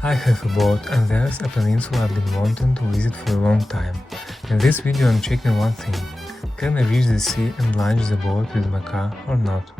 I have a boat and there's a peninsula I've been wanting to visit for a long time. In this video I'm checking one thing. Can I reach the sea and launch the boat with my car or not?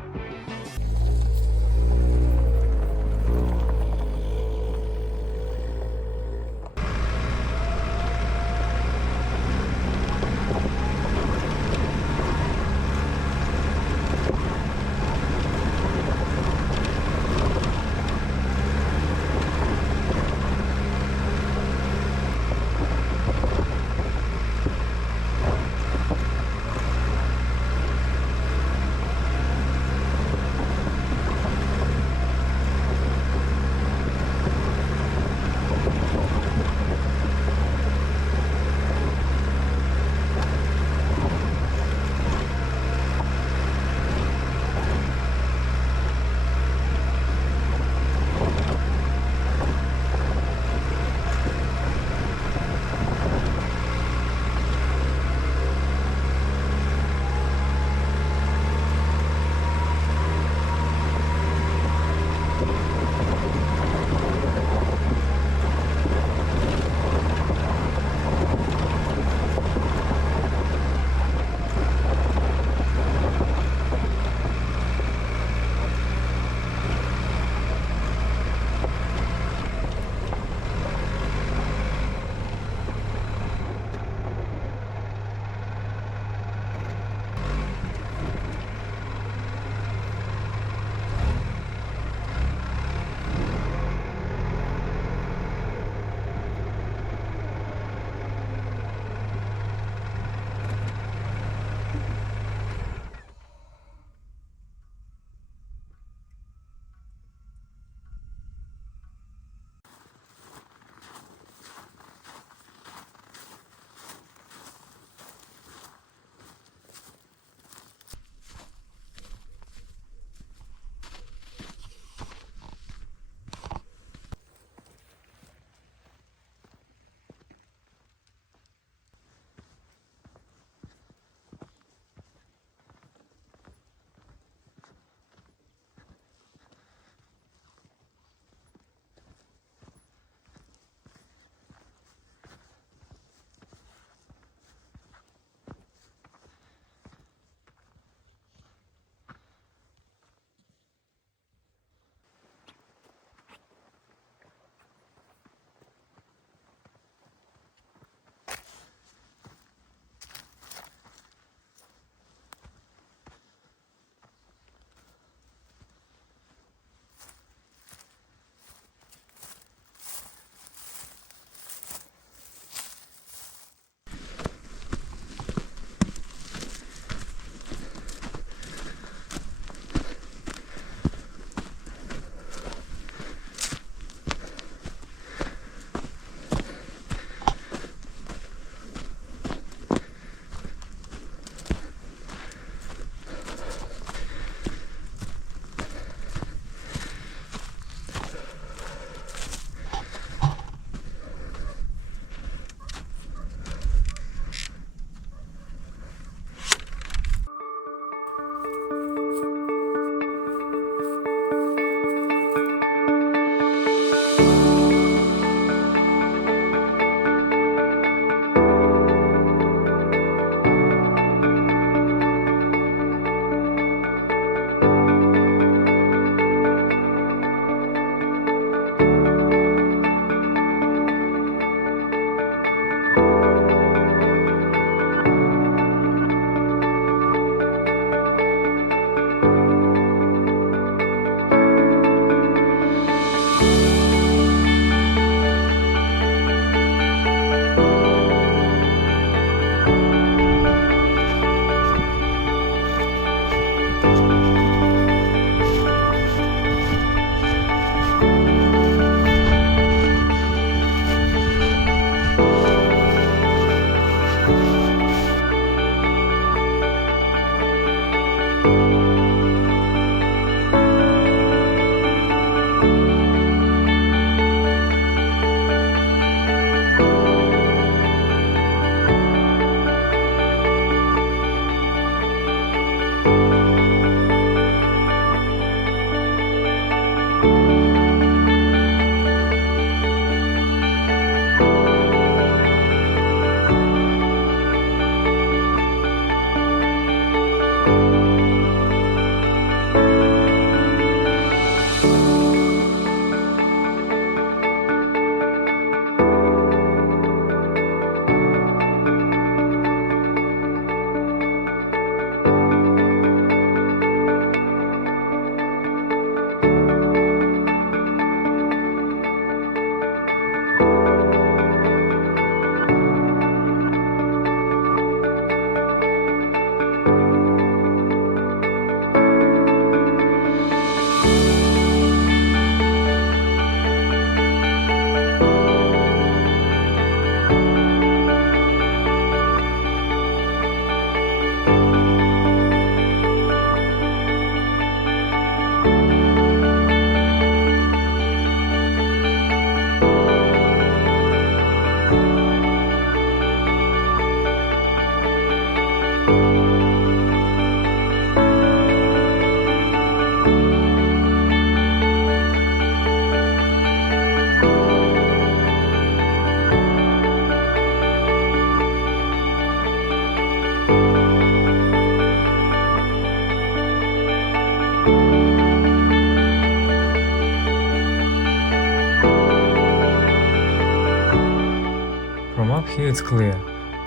Here it's clear.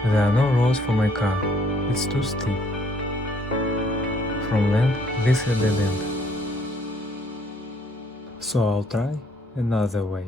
There are no roads for my car. It's too steep. From land, this is a dead end. So I'll try another way.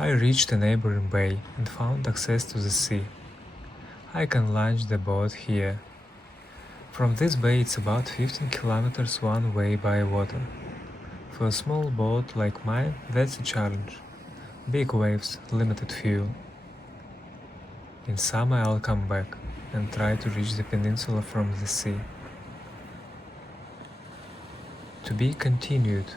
I reached a neighboring bay and found access to the sea. I can launch the boat here. From this bay it's about 15 kilometers one way by water. For a small boat like mine, that's a challenge. Big waves, limited fuel. In summer I'll come back and try to reach the peninsula from the sea. To be continued.